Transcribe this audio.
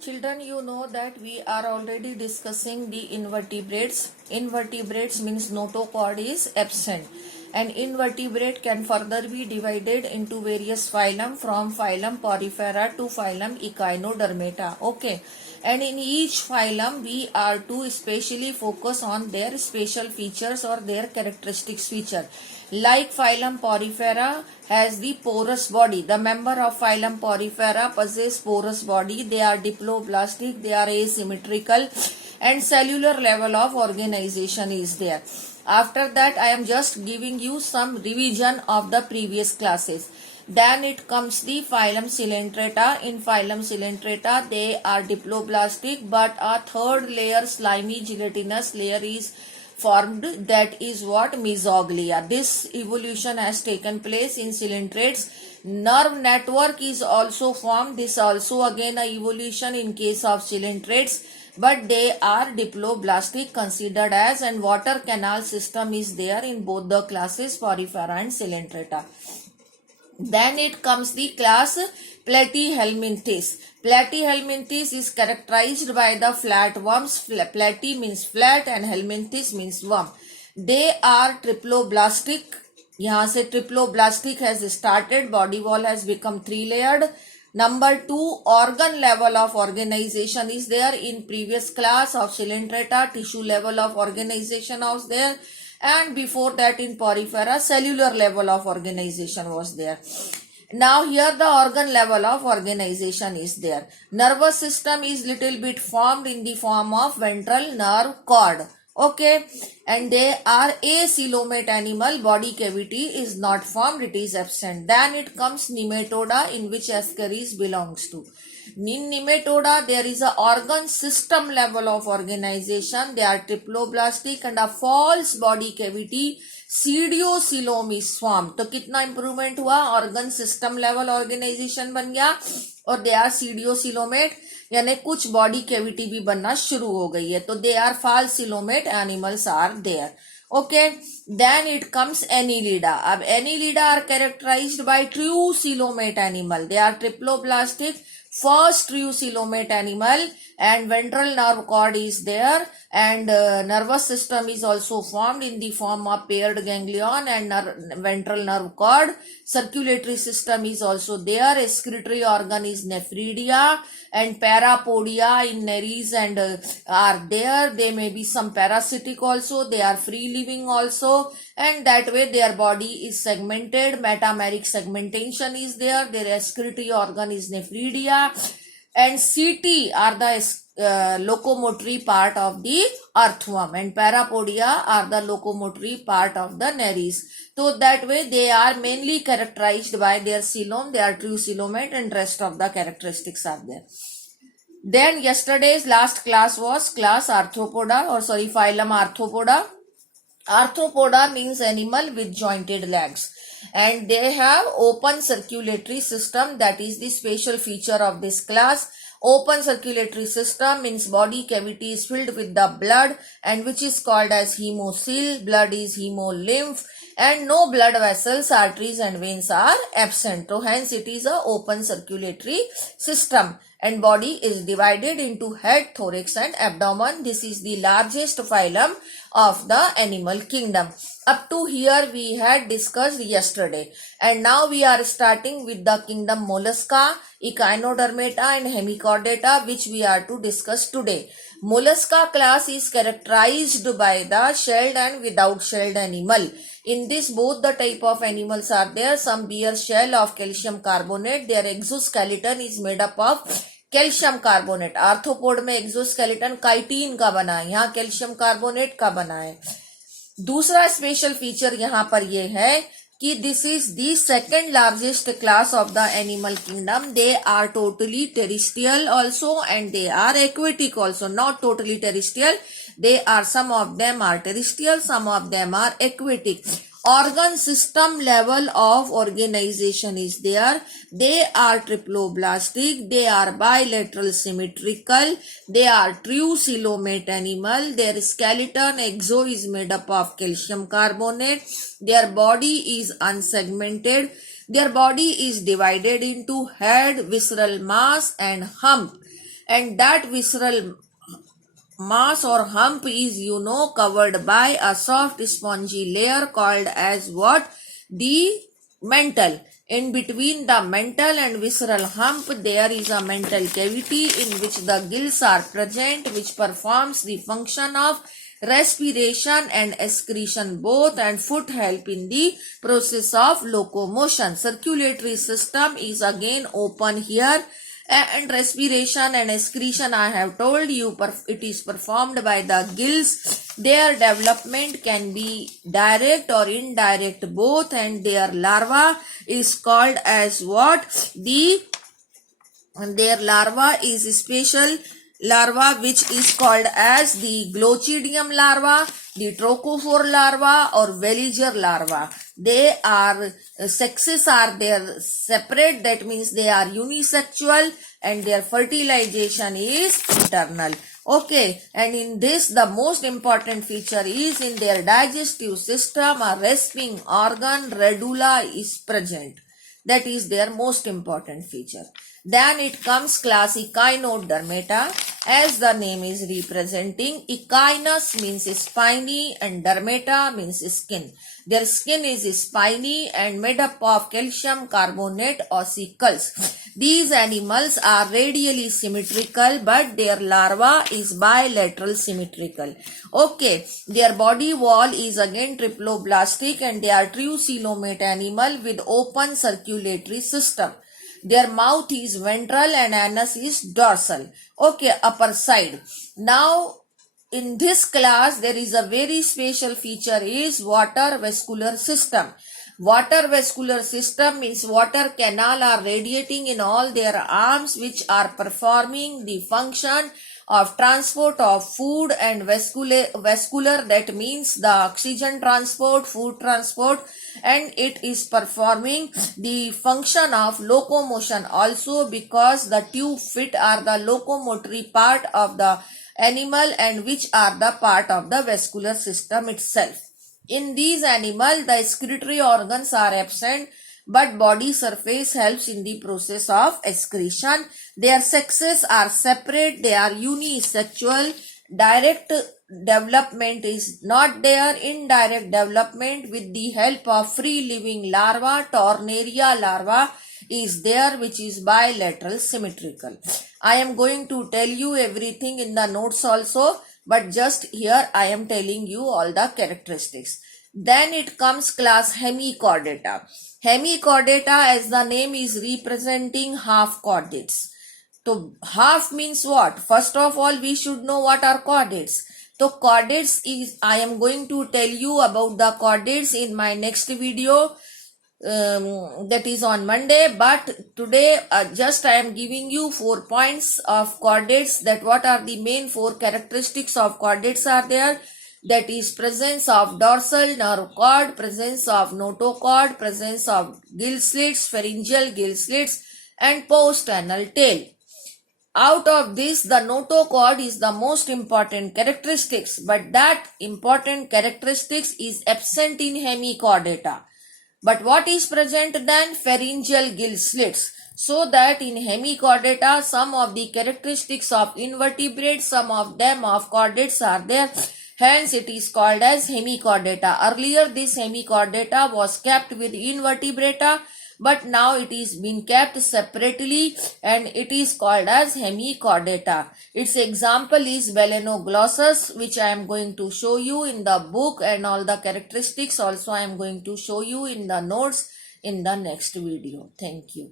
Children, you know that we are already discussing the invertebrates. Invertebrates means notochord is absent. And invertebrate can further be divided into various phylum from phylum Porifera to phylum Echinodermata. Okay. And in each phylum, we are to specially focus on their special features or their characteristics feature. Like phylum Porifera has the porous body. The member of phylum Porifera possess porous body. They are diploblastic, they are asymmetrical, and cellular level of organization is there. After that, I am just giving you some revision of the previous classes. Then it comes the phylum Coelenterata. In phylum Coelenterata, they are diploblastic, but a third layer, slimy gelatinous layer is formed, that is what? Mesoglea. This evolution has taken place in coelentrates. Nerve network is also formed. This also again a evolution in case of coelentrates, but they are diploblastic considered as, and water canal system is there in both the classes Porifera and Coelenterata. Then it comes the class Platyhelminthes. Platyhelminthes is characterized by the flatworms. Platy means flat and helminthes means worm. They are triploblastic. यहाँ से triploblastic has started. Body wall has become 3-layered. Number 2, organ level of organization is there. In previous class of Coelenterata, tissue level of organization was there. And before that in Porifera, cellular level of organization was there. Now here the organ level of organization is there. Nervous system is little bit formed in the form of ventral nerve cord. Okay, and they are acoelomate animal. Body cavity is not formed, it is absent. Then it comes nematoda, in which Ascaris belongs to. In nematoda, there is a organ system level of organization. They are triploblastic and a false body cavity. Pseudocoelom is form. तो कितना improvement हुआ? Organ system level organisation बन गया और they are सीडियोसिलोमेट, यानी कुछ body cavity भी बनना शुरू हो गई है. तो they are pseudocoelomate animals are there. Okay, then it comes Annelida. अब Annelida are characterized by true coelomate animal. They are triploblastic, first true coelomate animal, and ventral nerve cord is there, and nervous system is also formed in the form of paired ganglion and ventral nerve cord. Circulatory system is also there. Excretory organ is nephridia, and parapodia in nereis and are there. They may be some parasitic also. They are free living also, and that way their body is segmented. Metameric segmentation is there. Their excretory organ is nephridia, and CT are the locomotory part of the earthworm, and parapodia are the locomotory part of the nereis. So that way they are mainly characterized by their coelom. They are true coelomate, and rest of the characteristics are there. Then yesterday's last class was class Arthropoda, or sorry, phylum Arthropoda. Arthropoda means animal with jointed legs, and they have open circulatory system. That is the special feature of this class. Open circulatory system means body cavity is filled with the blood, and which is called as hemocoel. Blood is hemolymph, and no blood vessels, arteries and veins are absent. So hence it is a open circulatory system, and body is divided into head, thorax and abdomen. This is the largest phylum of the animal kingdom. Up to here we had discussed yesterday, and now we are starting with the kingdom Mollusca, Echinodermata and Hemichordata, which we are to discuss today. Mollusca class is characterized by the shelled and without shelled animal. In this, both the type of animals are there. Some bear shell of calcium carbonate. Their exoskeleton is made up of calcium carbonate. Arthropod में exoskeleton chitin का बना है, यहाँ calcium carbonate का बना है. दूसरा special feature यहाँ पर ये है कि this is the second largest class of the animal kingdom. They are totally terrestrial also, and they are aquatic also. Not totally terrestrial, they are, some of them are terrestrial, some of them are aquatic. Organ system level of organization is there. They are triploblastic, they are bilateral symmetrical, they are true coelomate animal. Their skeleton exo is made up of calcium carbonate. Their body is unsegmented. Their body is divided into head, visceral mass and hump. and that visceral mass or hump is covered by a soft spongy layer called as what? The mental. In between the mental and visceral hump there is a mental cavity in which the gills are present, which performs the function of respiration and excretion both, and foot help in the process of locomotion. Circulatory system is again open here, and respiration and excretion I have told you it is performed by the gills. Their development can be direct or indirect both, and their larva is called as what? Their larva is a special larva which is called as the Glochidium larva, the Trochophore larva or Veliger larva. They are, sexes are there separate, that means they are unisexual, and their fertilization is internal. Okay, and in this the most important feature is in their digestive system a rasping organ radula is present. That is their most important feature. Then it comes class Echinodermata, as the name is representing. Echinus means spiny and dermata means skin. Their skin is spiny and made up of calcium carbonate ossicles. These animals are radially symmetrical, but their larva is bilateral symmetrical. Okay, their body wall is again triploblastic, and they are true coelomate animal with open circulatory system. Their mouth is ventral and anus is dorsal. Okay, upper side. Now, in this class, there is a very special feature is water vascular system. Water vascular system means water canal are radiating in all their arms, which are performing the function of transport of food, and vascular that means the oxygen transport, food transport, and it is performing the function of locomotion also, because the tube feet are the locomotory part of the animal and which are the part of the vascular system itself. In these animals, the excretory organs are absent, but body surface helps in the process of excretion. Their sexes are separate, they are unisexual. Direct development is not there. Indirect development with the help of free living larva, Tornaria larva, is there, which is bilateral symmetrical. I am going to tell you everything in the notes also, but just here I am telling you all the characteristics. Then it comes class Hemichordata. Hemichordata, as the name is representing half chordates. So half means what? First of all, we should know what are chordates. So chordates is, I am going to tell you about the chordates in my next video. That is on Monday, but today just I am giving you 4 points of chordates, that what are the main 4 characteristics of chordates are there. That is presence of dorsal nerve cord, presence of notochord, presence of gill slits, pharyngeal gill slits, and post-anal tail. Out of this, the notochord is the most important characteristics, but that important characteristics is absent in Hemichordata. But what is present then? Pharyngeal gill slits. So that in Hemichordata, some of the characteristics of invertebrates, some of them of chordates are there. Hence, it is called as Hemichordata. Earlier, this Hemichordata was kept with invertebrata, but now it is been kept separately and it is called as Hemichordata. Its example is Balanoglossus, which I am going to show you in the book, and all the characteristics also I am going to show you in the notes in the next video. Thank you.